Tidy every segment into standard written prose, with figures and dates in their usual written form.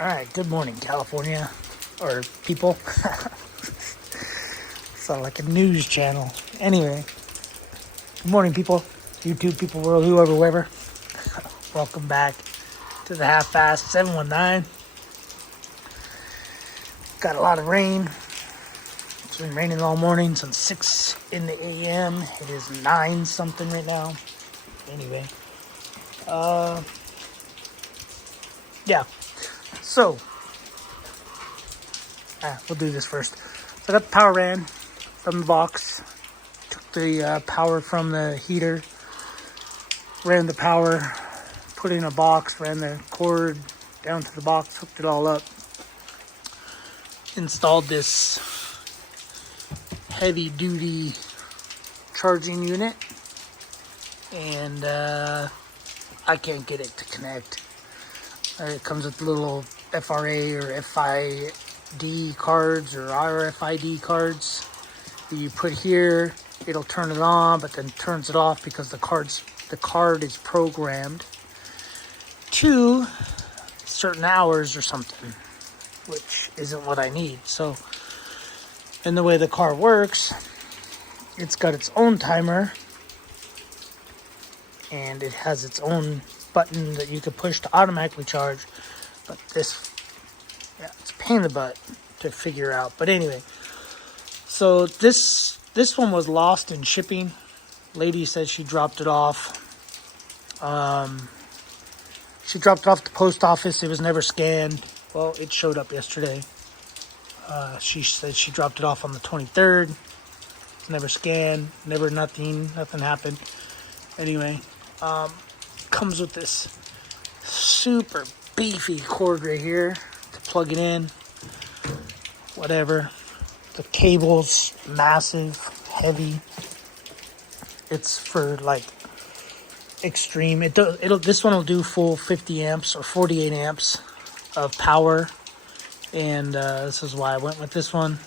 All right, good morning, California, or people. Sound like a news channel. Anyway, good morning, people. YouTube people, world, whoever, wherever. Welcome back to the half-fast 719. Got a lot of rain. It's been raining all morning since 6 in the a.m. It is 9 something right now. Anyway, yeah. So, we'll do this first. So I got the power ran from the box. Took the power from the heater. Ran the power. Put it in a box. Ran the cord down to the box. Hooked it all up. Installed this heavy duty charging unit. And I can't get it to connect. It comes with little FRA or FID cards or RFID cards that you put here. It'll turn it on, but then turns it off because the card is programmed to certain hours or something, which isn't what I need. So, in the way the car works, it's got its own timer, and it has its own button that you could push to automatically charge. But this, it's a pain in the butt to figure out. But anyway, so this one was lost in shipping. Lady said she dropped it off. She dropped it off at the post office. It was never scanned. Well, it showed up yesterday. She said she dropped it off on the 23rd. It's never scanned. Nothing happened. Anyway, comes with this super beefy cord right here to plug it in. Whatever. The cable's massive, heavy. It's for like extreme. This one will do full 50 amps or 48 amps of power, and this is why I went with this one.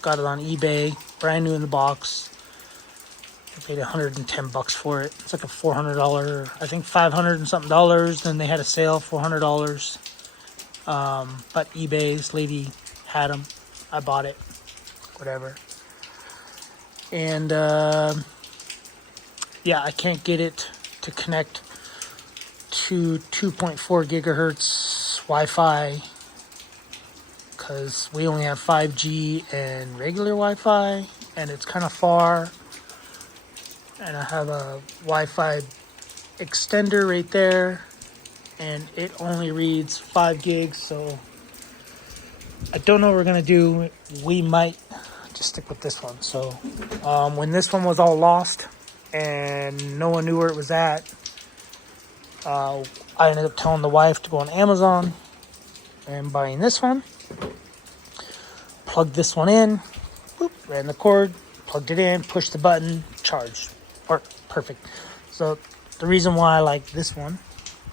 Got it on eBay, brand new in the box. I paid $110 for it. It's like a $400, I think $500 and something dollars. Then they had a sale, $400. But eBay's lady had them. I bought it. Whatever. And yeah, I can't get it to connect to 2.4 gigahertz Wi-Fi because we only have 5G and regular Wi-Fi, and it's kind of far. And I have a Wi-Fi extender right there, and it only reads 5 gigs, so I don't know what we're going to do. We might just stick with this one. So when this one was all lost and no one knew where it was at, I ended up telling the wife to go on Amazon and buying this one. Plugged this one in, boop, ran the cord, plugged it in, pushed the button, charged. Perfect. So the reason why I like this one,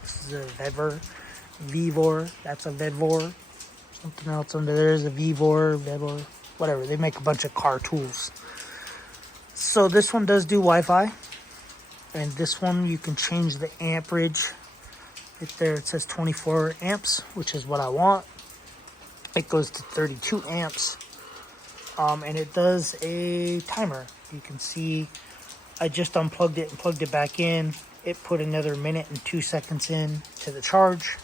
this is a Vevor, that's a Vevor. Something else under there is a Vevor, whatever. They make a bunch of car tools. So this one does do Wi-Fi. And this one you can change the amperage. Right there it says 24 amps, which is what I want. It goes to 32 amps. And it does a timer. You can see I just unplugged it and plugged it back in. It put another minute and 2 seconds in to the charge.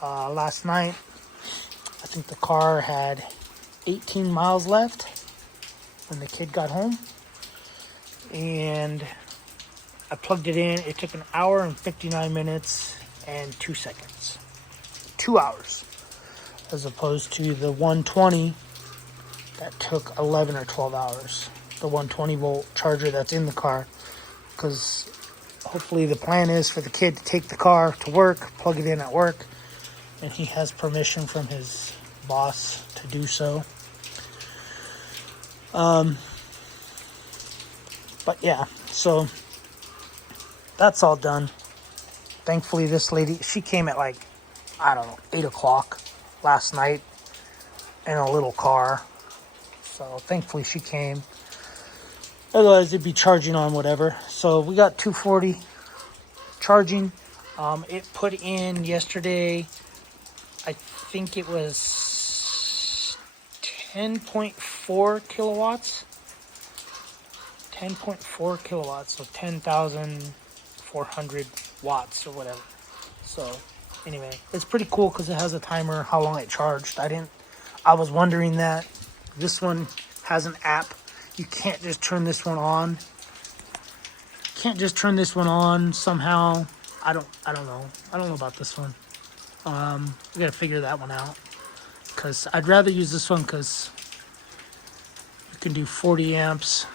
Last night, I think the car had 18 miles left when the kid got home. And I plugged it in. It took an hour and 59 minutes and 2 seconds. 2 hours. As opposed to the 120 that took 11 or 12 hours. The 120 volt charger that's in the car. Because hopefully the plan is for the kid to take the car to work, plug it in at work, and he has permission from his boss to do so. But yeah, so that's all done. Thankfully this lady, she came at like, 8 o'clock last night in a little car. So thankfully she came. Otherwise it'd be charging on whatever. So we got 240 charging. It put in yesterday I think it was 10.4 kilowatts. 10.4 kilowatts, so 10,400 watts or whatever. So anyway, it's pretty cool because it has a timer how long it charged. I was wondering that. This one has an app. You can't just turn this one on. Somehow. I don't know. I don't know about this one. We gotta figure that one out. Cause I'd rather use this one because you can do 40 amps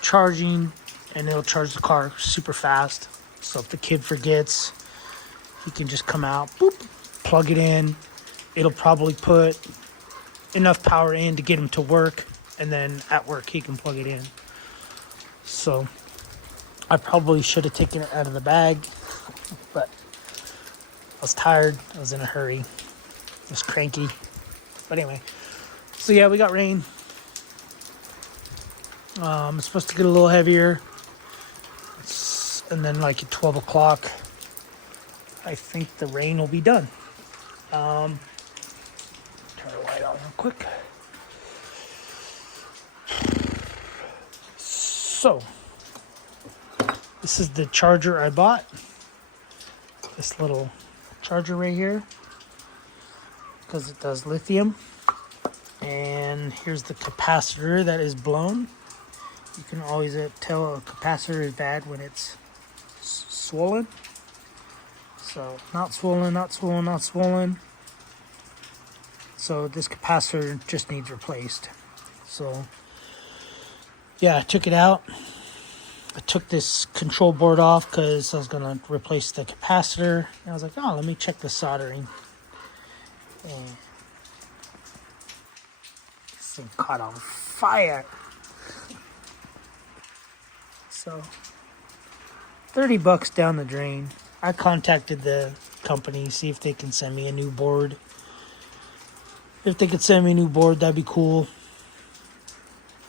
charging and it'll charge the car super fast. So if the kid forgets, he can just come out, boop, plug it in. It'll probably put enough power in to get him to work, and then at work he can plug it in. So I probably should have taken it out of the bag, but I was tired. I was in a hurry. I was cranky. But anyway, so yeah, we got rain. It's supposed to get a little heavier. And then like at 12 o'clock, I think the rain will be done. Turn the light on real quick. So, this is the charger I bought. This little charger right here. Because it does lithium. And here's the capacitor that is blown. You can always tell a capacitor is bad when it's swollen. So not swollen, not swollen, not swollen. So this capacitor just needs replaced. So yeah, I took it out. I took this control board off because I was going to replace the capacitor. And I was like, oh, let me check the soldering. And this thing caught on fire. So $30 down the drain. I contacted the company, see if they can send me a new board. If they could send me a new board, that'd be cool.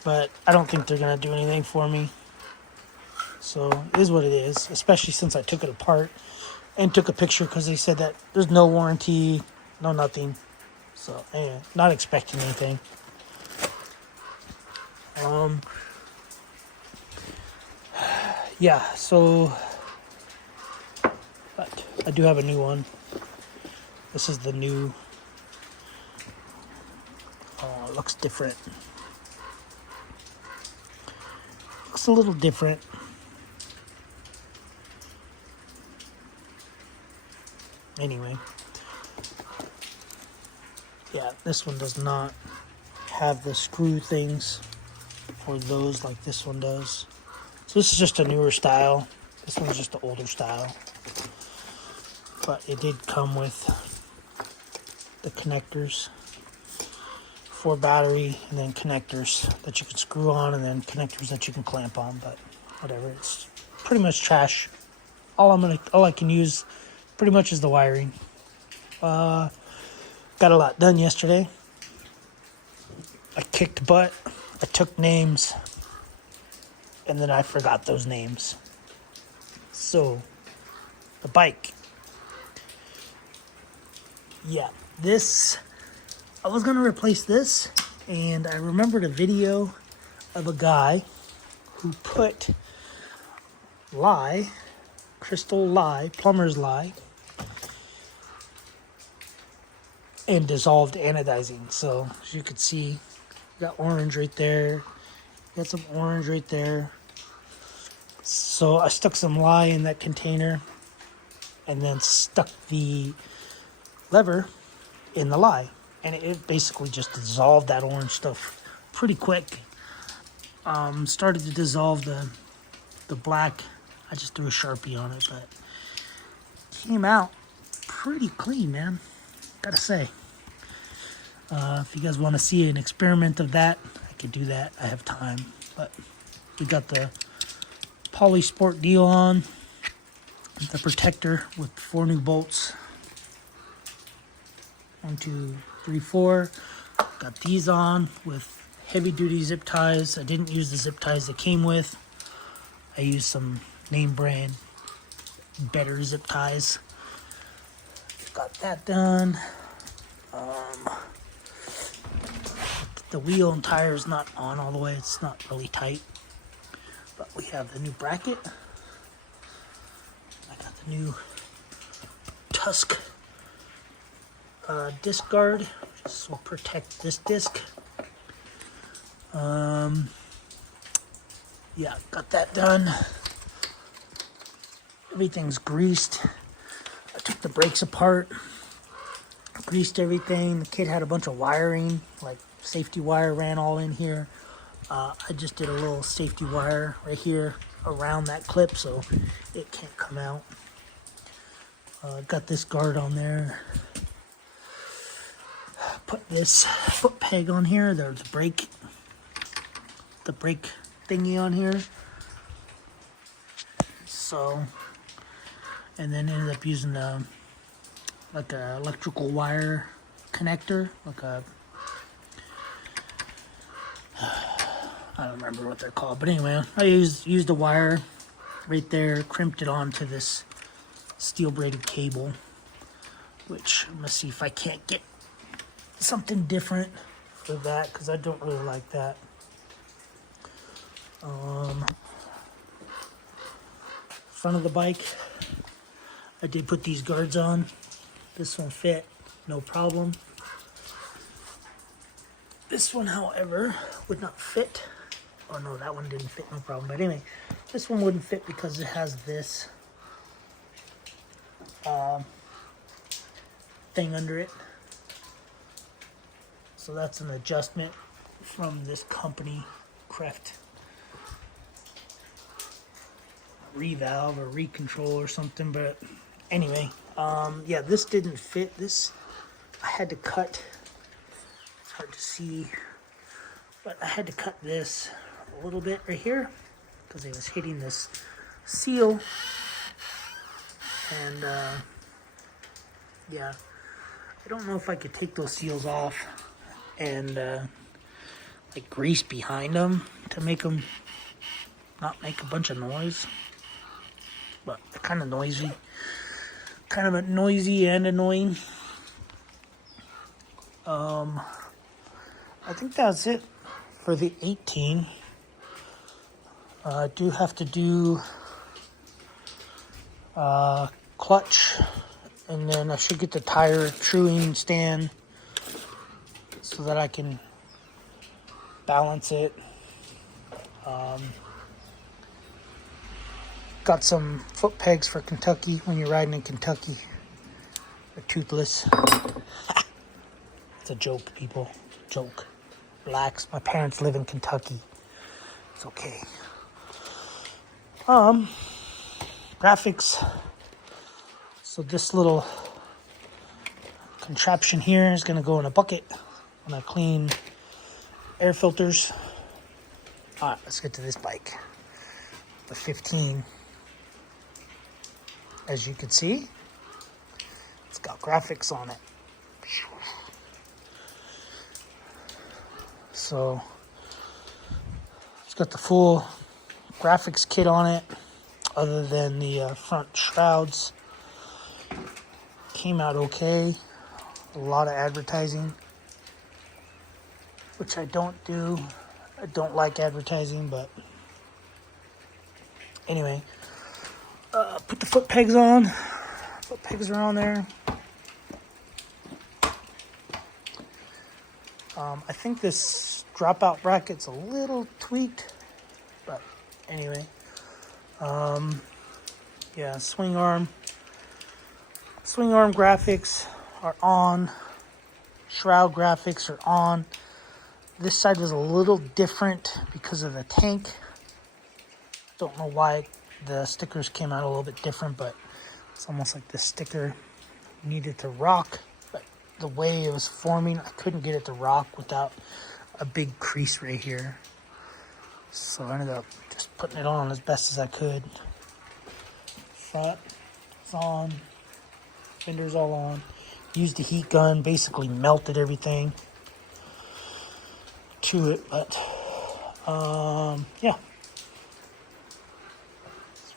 But I don't think they're going to do anything for me. So it is what it is, especially since I took it apart and took a picture because they said that there's no warranty, no nothing. So, anyway, not expecting anything. Yeah, so but I do have a new one. This is the new. Oh, it looks different. Looks a little different. Anyway. Yeah, this one does not have the screw things for those like this one does. So this is just a newer style. This one's just the older style. But it did come with the connectors for battery and then connectors that you can screw on and then connectors that you can clamp on, but whatever. It's pretty much trash. All I can use pretty much is the wiring. Got a lot done yesterday. I kicked butt. I took names. And then I forgot those names. So, the bike. Yeah, this, I was going to replace this. And I remembered a video of a guy who put crystal lye, plumber's lye, and dissolved anodizing. So, as you can see, you got orange right there. Got some orange right there. So I stuck some lye in that container and then stuck the lever in the lye. And it basically just dissolved that orange stuff pretty quick. Started to dissolve the black. I just threw a Sharpie on it, but came out pretty clean, man. Gotta say. If you guys want to see an experiment of that, I could do that. I have time. But we got the Poly Sport deal on. The protector with 4 new bolts. 1, 2, 3, 4. Got these on with heavy duty zip ties. I didn't use the zip ties that came with. I used some name brand better zip ties. Got that done. The wheel and tire is not on all the way. It's not really tight. But we have the new bracket. I got the new Tusk disc guard. This will protect this disc. Yeah, got that done. Everything's greased. I took the brakes apart, greased everything. The kid had a bunch of wiring, like safety wire ran all in here. I just did a little safety wire right here around that clip so it can't come out. Got this guard on there. Put this foot peg on here. There's the brake thingy on here. So, and then ended up using like a electrical wire connector, like a I don't remember what they're called, but anyway, I used a wire right there, crimped it onto this steel braided cable, which I'm gonna see if I can't get something different for that, because I don't really like that. Front of the bike, I did put these guards on. This one fit, no problem. This one, however, would not fit. Oh no, that one didn't fit, no problem. But anyway, this one wouldn't fit because it has this thing under it. So that's an adjustment from this company, Creft. Revalve or recontrol or something, but anyway, yeah, this didn't fit. This I had to cut. It's hard to see, but I had to cut this a little bit right here because it was hitting this seal, and yeah, I don't know if I could take those seals off and like grease behind them to make them not make a bunch of noise. But they're kind of noisy. Kind of noisy and annoying. I think that's it for the 18. I do have to do clutch, and then I should get the tire truing stand so that I can balance it. Got some foot pegs for Kentucky when you're riding in Kentucky. They're toothless. It's a joke, people. Joke. Relax. My parents live in Kentucky. It's okay. Graphics. So this little contraption here is going to go in a bucket when I clean air filters. Alright, let's get to this bike. The 15. As you can see, it's got graphics on it. So it's got the full graphics kit on it, other than the front shrouds. Came out okay. A lot of advertising, which I don't do. I don't like advertising, but anyway. Put the foot pegs on. Foot pegs are on there. I think this dropout bracket's a little tweaked, but anyway. Yeah, swing arm graphics are on. Shroud graphics are on. This side was a little different because of the tank. Don't know why the stickers came out a little bit different, but it's almost like the sticker needed to rock. But the way it was forming, I couldn't get it to rock without a big crease right here. So I ended up just putting it on as best as I could. Front is on. Fenders all on. Used the heat gun, basically melted everything to it, but yeah.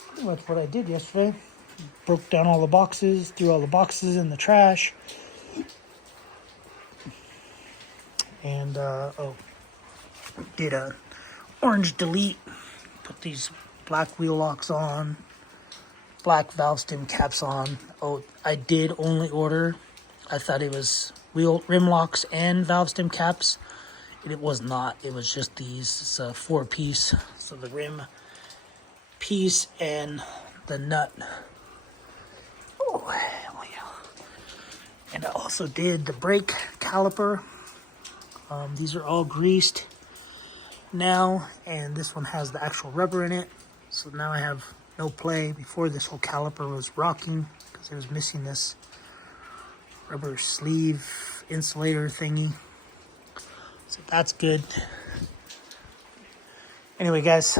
Pretty much what I did yesterday. Broke down all the boxes, threw all the boxes in the trash. And did a orange delete. Put these black wheel locks on, black valve stem caps on. Oh, I did only order, I thought it was rim locks and valve stem caps. It was not. It was just these. It's a 4-piece. So the rim piece and the nut. Oh yeah. And I also did the brake caliper. These are all greased now, and this one has the actual rubber in it. So now I have no play. Before, this whole caliper was rocking because it was missing this rubber sleeve insulator thingy. So that's good. Anyway, guys,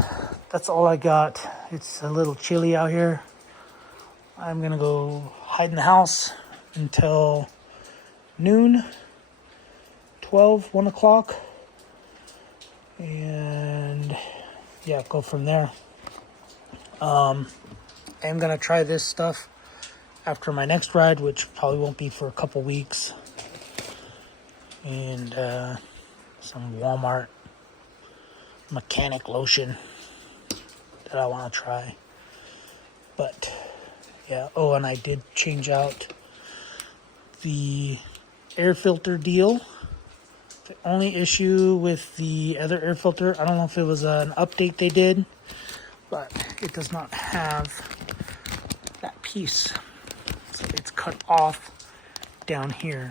that's all I got. It's a little chilly out here. I'm gonna go hide in the house until noon, 1 o'clock, and yeah, go from there. I'm gonna try this stuff after my next ride, which probably won't be for a couple weeks, and some Walmart mechanic lotion that I want to try. But yeah, oh, and I did change out the air filter deal. The only issue with the other air filter, I don't know if it was an update they did, but it does not have that piece. So it's cut off down here.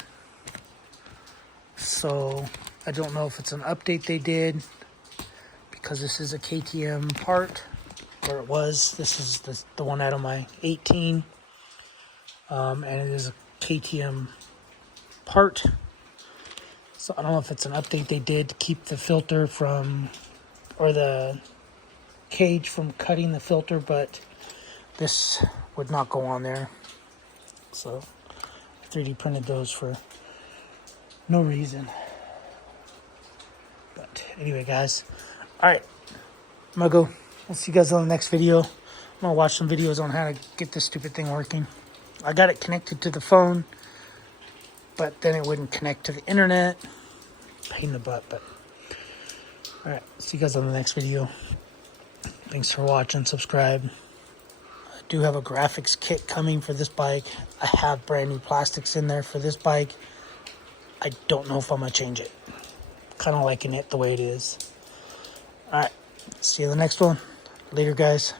So I don't know if it's an update they did, because this is a KTM part, or it was. This is the one out of my 18. And it is a KTM part. So I don't know if it's an update they did to keep the filter from, or the cage from cutting the filter, but this would not go on there. So I 3D printed those for no reason. But anyway, guys, all right, I'm gonna go. I'll see you guys on the next video. I'm gonna watch some videos on how to get this stupid thing working. I got it connected to the phone, but then it wouldn't connect to the internet. Pain in the butt, but all right, see you guys on the next video. Thanks for watching. Subscribe. I do have a graphics kit coming for this bike. I have brand new plastics in there for this bike. I don't know if I'm gonna change it. Kind of liking it the way it is. All right, see you in the next one. Later, guys.